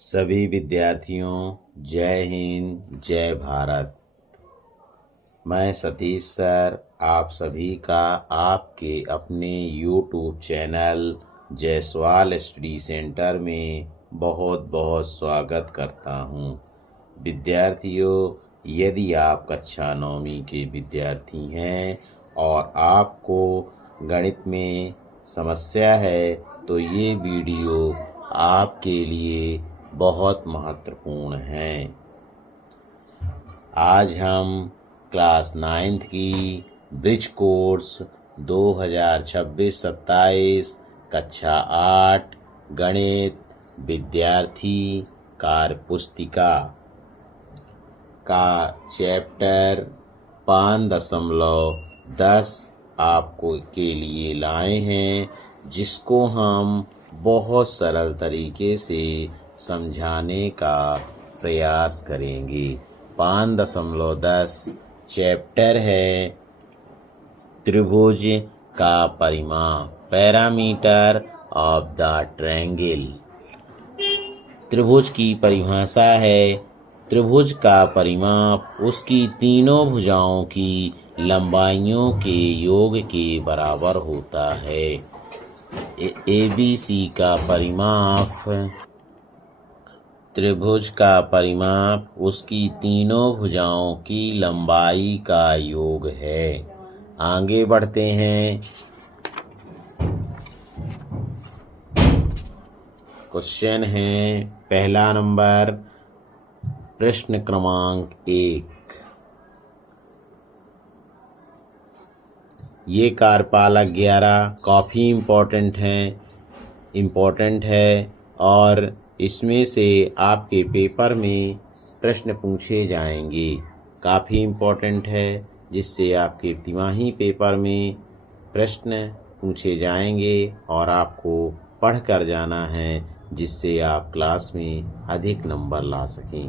सभी विद्यार्थियों जय हिंद जय भारत। मैं सतीश सर आप सभी का आपके अपने YouTube channel Jaiswal study centre में बहुत बहुत स्वागत करता हूं। विद्यार्थियों, यदि आप कक्षा 9वीं के विद्यार्थी हैं और आपको गणित में समस्या है तो ये वीडियो आपके लिए बहुत महत्वपूर्ण है। आज हम क्लास 9th की ब्रिज कोर्स 2026-27 कक्षा 8 गणित विद्यार्थी कार्य पुस्तिका का चैप्टर 5.10 आपको के लिए लाए हैं, जिसको हम बहुत सरल तरीके से समझाने का प्रयास करेंगे। 5.10 चैप्टर है त्रिभुज का परिमाप, पैरामीटर ऑफ द ट्रायंगल। त्रिभुज की परिभाषा है, त्रिभुज का परिमाप उसकी तीनों भुजाओं की लंबाइयों के योग के बराबर होता है। ABC का परिमाप, त्रिभुज का परिमाप उसकी तीनों भुजाओं की लंबाई का योग है। आगे बढ़ते हैं। क्वेश्चन है पहला नंबर, प्रश्न क्रमांक 1। ये कार्यपालक 11 काफ़ी इम्पोर्टेंट है और इसमें से आपके पेपर में प्रश्न पूछे जाएंगे। काफ़ी इम्पोर्टेंट है, जिससे आपके तिमाही पेपर में प्रश्न पूछे जाएंगे और आपको पढ़ कर जाना है, जिससे आप क्लास में अधिक नंबर ला सकें।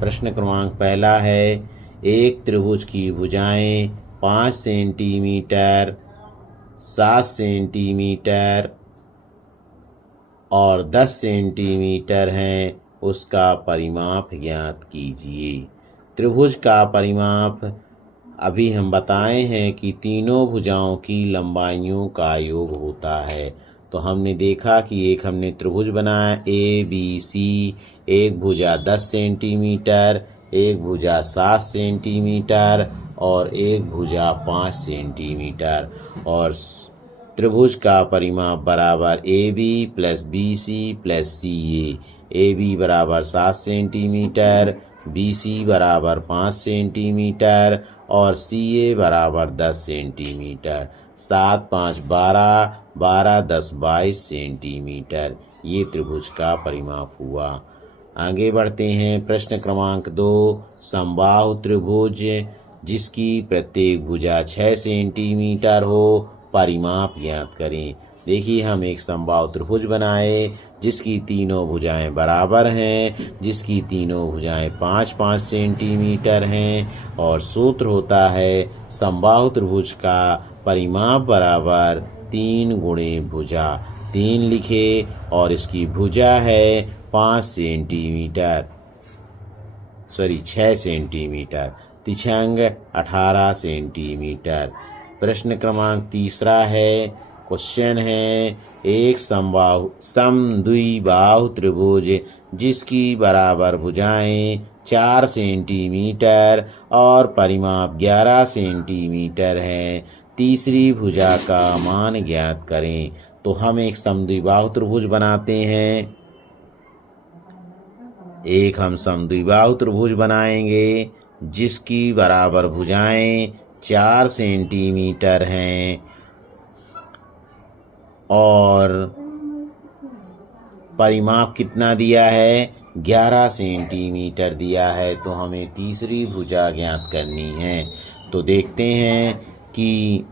प्रश्न क्रमांक पहला है, एक त्रिभुज की भुजाएं 5 सेंटीमीटर, 7 सेंटीमीटर और 10 सेंटीमीटर हैं, उसका परिमाप ज्ञात कीजिए। त्रिभुज का परिमाप अभी हम बताए हैं कि तीनों भुजाओं की लंबाइयों का योग होता है। तो हमने देखा कि एक हमने त्रिभुज बनाया ABC, एक भुजा 10 सेंटीमीटर, एक भुजा 7 सेंटीमीटर और एक भुजा 5 सेंटीमीटर, और त्रिभुज का परिमाप बराबर AB plus BC plus CA। AB बराबर 7 सेंटीमीटर, BC बराबर 5 सेंटीमीटर और CA बराबर 10 सेंटीमीटर। 7 5 12, 12 10 22 सेंटीमीटर। ये त्रिभुज का परिमाप हुआ। आगे बढ़ते हैं। प्रश्न क्रमांक 2, समबाहु त्रिभुज जिसकी प्रत्येक भुजा 6 सेंटीमीटर हो, परिमाप ज्ञात करें। देखिए, हम एक समबाहु त्रिभुज बनाए जिसकी तीनों भुजाएं बराबर हैं, जिसकी तीनों भुजाएं 5-5 सेंटीमीटर हैं, और सूत्र होता है समबाहु त्रिभुज का परिमाप बराबर 3 गुणे भुजा। 3 लिखे और इसकी भुजा है 6 सेंटीमीटर, तिछंग 18 सेंटीमीटर। प्रश्न क्रमांक 3 है, क्वेश्चन है, एक समद्विबाहु त्रिभुज जिसकी बराबर भुजाएं 4 सेंटीमीटर और परिमाप 11 सेंटीमीटर है, तीसरी भुजा का मान ज्ञात करें। तो हम एक समद्विबाहु त्रिभुज बनाते हैं। एक हम समद्विबाहु त्रिभुज बनाएंगे जिसकी बराबर भुजाएं 4 सेंटीमीटर हैं और परिमाप कितना दिया है, 11 सेंटीमीटर दिया है। तो हमें तीसरी भुजा ज्ञात करनी है। तो देखते हैं कि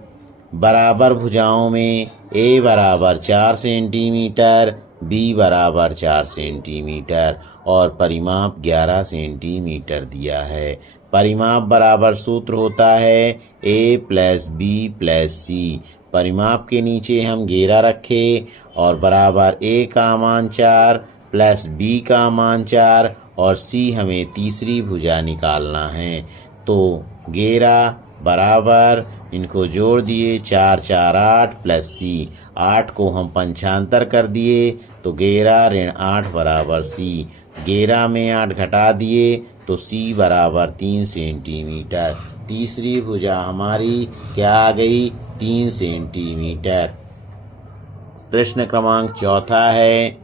बराबर भुजाओं में A बराबर 4 सेंटीमीटर, B बराबर 4 सेंटीमीटर और परिमाप 11 सेंटीमीटर दिया है। परिमाप बराबर सूत्र होता है A plus B plus C। परिमाप के नीचे हम घेरा रखे और बराबर A का मान 4, प्लस बी का मान 4 और सी हमें तीसरी भुजा निकालना है। तो 11 बराबर इनको जोड़ दिए 4 4 8 प्लस सी 8 को हम पंचांतर कर दिए तो 11 ऋण 8 बराबर सी 11 में 8 घटा दिए तो सी बराबर 3 सेंटीमीटर। तीसरी भुजा हमारी क्या आ गई 3 सेंटीमीटर। प्रश्न क्रमांक चौथा है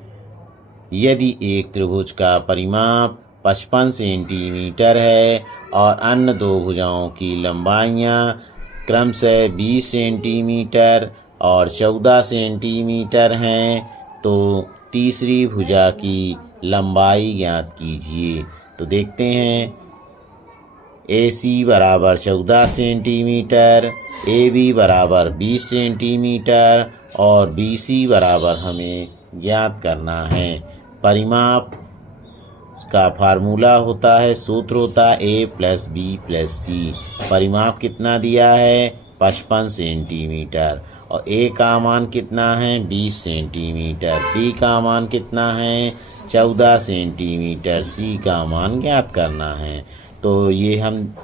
यदि एक त्रिभुज का परिमाप 55 सेंटीमीटर है और अन्य दो भुजाओं की लंबाइयाँ क्रमशः 20 सेंटीमीटर और 14 सेंटीमीटर हैं तो तीसरी भुजा की लंबाई ज्ञात कीजिए। तो देखते हैं AC बराबर 14 सेंटीमीटर, AB बराबर 20 सेंटीमीटर और BC बराबर हमें ज्ञात करना है। परिमाप का फार्मूला होता है, सूत्र होता है A प्लस बी प्लस सी। परिमाप कितना दिया है 55 सेंटीमीटर और A का मान कितना है 20 सेंटीमीटर, B का मान कितना है 14 सेंटीमीटर, C का मान ज्ञात करना है। तो ये हम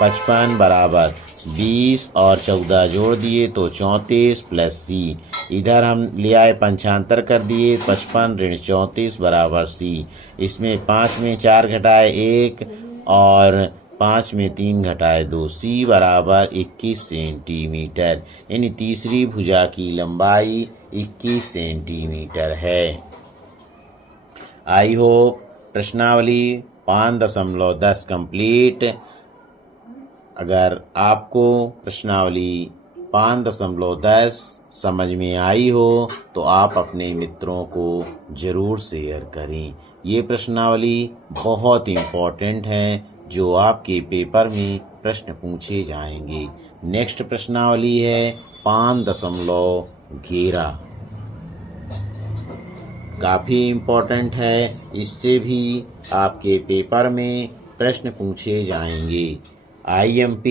55 बराबर 20 और 14 जोड़ दिए तो 34 प्लस सी इधर हम ले आए पंचांतर कर दिए 55 ऋण 34 बराबर सी। इसमें 5 में 4 घटाए 1 और 5 में 3 घटाए 2 सी बराबर 21 सेंटीमीटर। यानी तीसरी भुजा की लंबाई 21 सेंटीमीटर है। आई होप प्रश्नावली 5.10 कंप्लीट। अगर आपको प्रश्नावली 5.10 समझ में आई हो तो आप अपने मित्रों को ज़रूर शेयर करें। ये प्रश्नावली बहुत इम्पोर्टेंट है जो आपके पेपर में प्रश्न पूछे जाएंगे। नेक्स्ट प्रश्नावली है 5.11, काफ़ी इम्पोर्टेंट है, इससे भी आपके पेपर में प्रश्न पूछे जाएंगे। IMP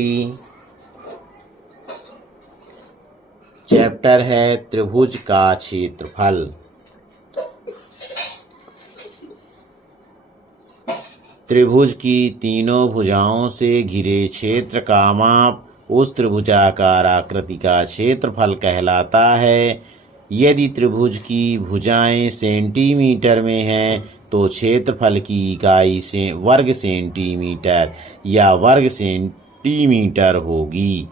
चैप्टर है त्रिभुज का क्षेत्रफल। त्रिभुज की तीनों भुजाओं से घिरे क्षेत्र का माप उस त्रिभुजाकार आकृति का क्षेत्रफल कहलाता है। यदि त्रिभुज की भुजाएं सेंटीमीटर में हैं तो क्षेत्रफल की इकाई से वर्ग सेंटीमीटर या वर्ग सेंटीमीटर होगी।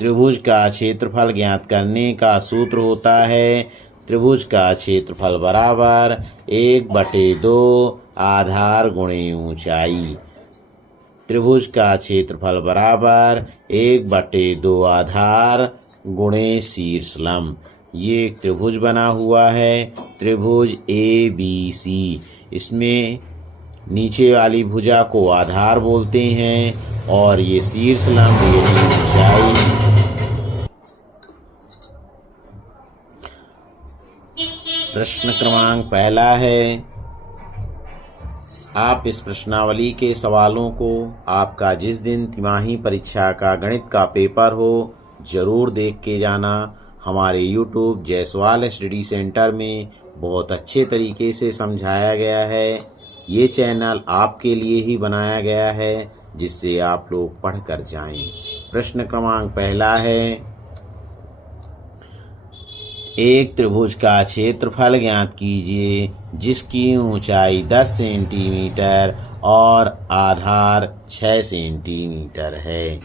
त्रिभुज का क्षेत्रफल ज्ञात करने का सूत्र होता है त्रिभुज का क्षेत्रफल बराबर 1/2 आधार गुणे ऊंचाई। त्रिभुज का क्षेत्रफल बराबर 1/2 आधार गुणे शीर्ष लंब। ये एक त्रिभुज बना हुआ है त्रिभुज ABC। इसमें नीचे वाली भुजा को आधार बोलते हैं और ये शीर्ष लंब यानी ऊंचाई। प्रश्न क्रमांक पहला है, आप इस प्रश्नावली के सवालों को आपका जिस दिन तिमाही परीक्षा का गणित का पेपर हो ज़रूर देख के जाना। हमारे YouTube जायसवाल स्टडी सेंटर में बहुत अच्छे तरीके से समझाया गया है। ये चैनल आपके लिए ही बनाया गया है जिससे आप लोग पढ़ कर जाएं। प्रश्न क्रमांक पहला है, एक त्रिभुज का क्षेत्रफल ज्ञात कीजिए जिसकी ऊंचाई 10 सेंटीमीटर और आधार 6 सेंटीमीटर है।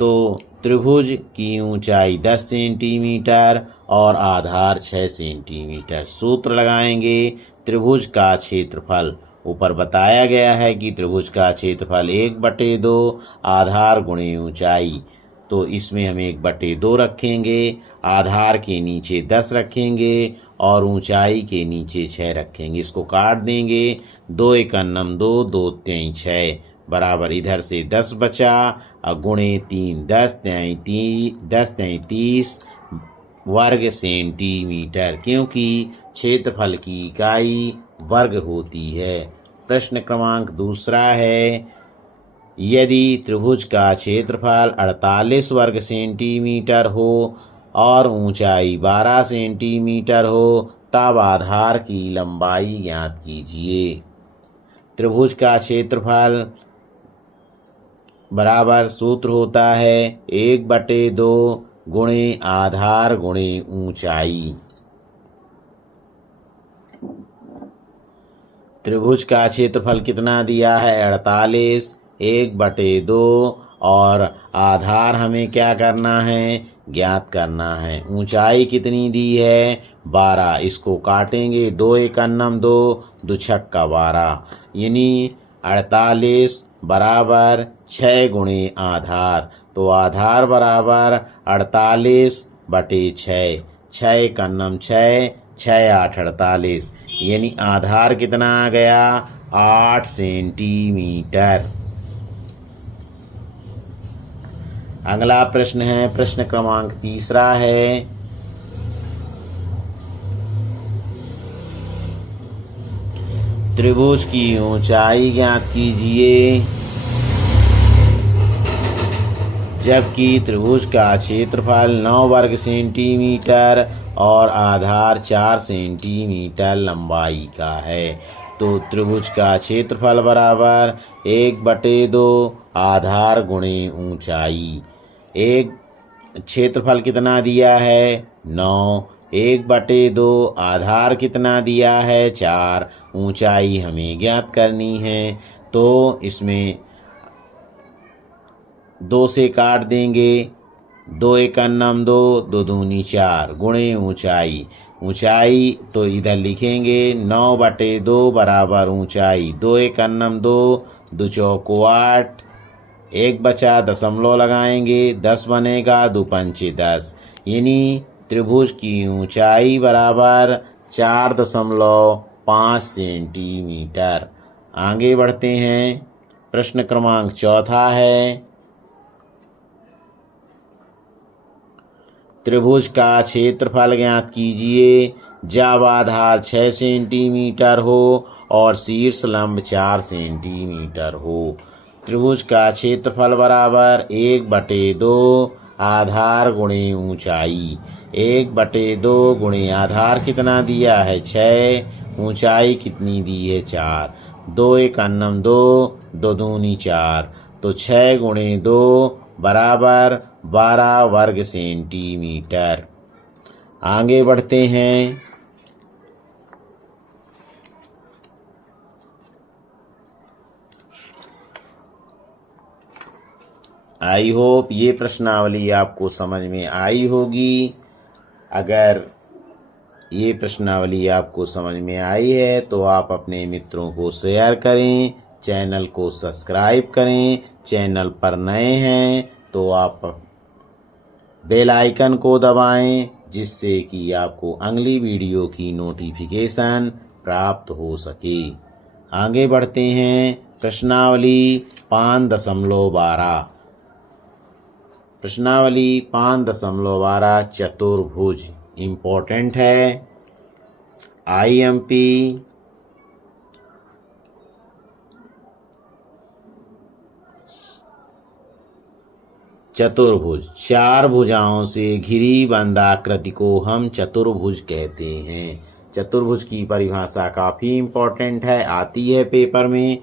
तो त्रिभुज की ऊंचाई 10 सेंटीमीटर और आधार 6 सेंटीमीटर। सूत्र लगाएंगे त्रिभुज का क्षेत्रफल। ऊपर बताया गया है कि त्रिभुज का क्षेत्रफल 1/2 आधार गुणे ऊंचाई। तो इसमें हम 1/2 रखेंगे, आधार के नीचे 10 रखेंगे और ऊंचाई के नीचे 6 रखेंगे। इसको काट देंगे 2 एकन्नम 2 2 3 6 बराबर इधर से 10 बचा और गुणे 3 10 33 वर्ग सेंटीमीटर, क्योंकि क्षेत्रफल की इकाई वर्ग होती है। प्रश्न क्रमांक दूसरा है, यदि त्रिभुज का क्षेत्रफल 48 वर्ग सेंटीमीटर हो और ऊंचाई 12 सेंटीमीटर हो तब आधार की लंबाई ज्ञात कीजिए। त्रिभुज का क्षेत्रफल बराबर सूत्र होता है 1/2 गुणे आधार गुणे ऊंचाई। त्रिभुज का क्षेत्रफल कितना दिया है 48, 1/2 और आधार हमें क्या करना है ज्ञात करना है। ऊंचाई कितनी दी है 12, इसको काटेंगे 2 एकन्नम 2, 2 छक्का 12, यानी 48 बराबर 6 गुणे आधार। तो आधार बराबर 48/6, 6 एकन्नम 6, 6 8 48, यानी आधार कितना आ गया 8 सेंटीमीटर। अगला प्रश्न है, प्रश्न क्रमांक 3 है। त्रिभुज की ऊंचाई ज्ञात कीजिए। जबकि त्रिभुज का क्षेत्रफल 9 वर्ग सेंटीमीटर और आधार 4 सेंटीमीटर लंबाई का है, तो त्रिभुज का क्षेत्रफल बराबर 1/2 आधार गुणे ऊंचाई। एक क्षेत्रफल कितना दिया है 9, 1/2 आधार कितना दिया है 4, ऊंचाई हमें ज्ञात करनी है। तो इसमें 2 से काट देंगे, 2 एकन्नम 2, 2 दूनी 4 गुणे ऊंचाई। ऊंचाई तो इधर लिखेंगे 9/2 बराबर ऊंचाई 2 एकन्नम 2, 2 चौको 8, 1 बचा दशमलव लगाएंगे 10 बनेगा, 2 पंचे 10, यानी त्रिभुज की ऊंचाई बराबर 4.5 सेंटीमीटर। आगे बढ़ते हैं, प्रश्न क्रमांक 4 है। त्रिभुज का क्षेत्रफल ज्ञात कीजिए जब आधार 6 सेंटीमीटर हो और शीर्ष लंब 4 सेंटीमीटर हो। त्रिभुज का क्षेत्रफल बराबर 1/2 आधार गुणे ऊंचाई। 1/2 गुणे आधार कितना दिया है 6, ऊंचाई कितनी दी है 4, 2 एकन्नम 2, 2 दूनी 4, तो 6 गुणे 2 बराबर 12 वर्ग सेंटीमीटर। आगे बढ़ते हैं, आई होप ये प्रश्नावली आपको समझ में आई होगी। अगर ये प्रश्नावली आपको समझ में आई है तो आप अपने मित्रों को शेयर करें, चैनल को सब्सक्राइब करें। चैनल पर नए हैं तो आप बेल आइकन को दबाएं, जिससे कि आपको अगली वीडियो की नोटिफिकेशन प्राप्त हो सके। आगे बढ़ते हैं, प्रश्नावली 5.12। प्रश्नावली 5.12 चतुर्भुज इम्पोर्टेंट है। IMP चतुर्भुज 4 भुजाओं से घिरी बंद आकृति को हम चतुर्भुज कहते हैं। चतुर्भुज की परिभाषा काफ़ी इम्पोर्टेंट है, आती है पेपर में।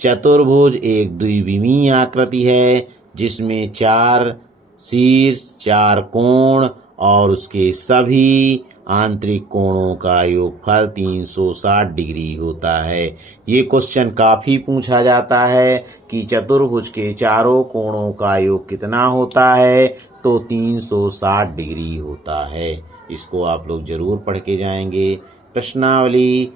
चतुर्भुज एक द्विविमीय आकृति है जिसमें 4 शीर्ष, 4 कोण और उसके सभी आंतरिक कोणों का योगफल 360 डिग्री होता है। ये क्वेश्चन काफ़ी पूछा जाता है कि चतुर्भुज के चारों कोणों का योग कितना होता है, तो 360 डिग्री होता है। इसको आप लोग जरूर पढ़ के जाएंगे। प्रश्नावली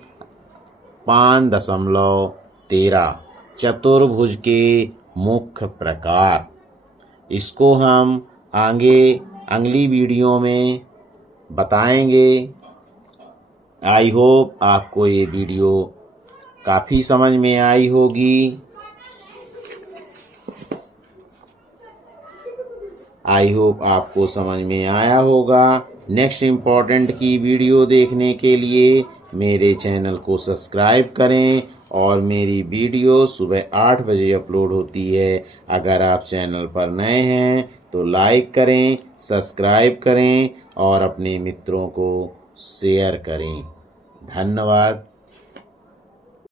5.13 चतुर्भुज के मुख्य प्रकार। इसको हम आगे अगली वीडियो में बताएंगे। आई होप आपको ये वीडियो काफ़ी समझ में आई होगी। आई होप आपको समझ में आया होगा। नेक्स्ट इम्पोर्टेंट की वीडियो देखने के लिए मेरे चैनल को सब्सक्राइब करें और मेरी वीडियो सुबह 8 बजे अपलोड होती है। अगर आप चैनल पर नए हैं तो लाइक करें, सब्सक्राइब करें और अपने मित्रों को शेयर करें। धन्यवाद।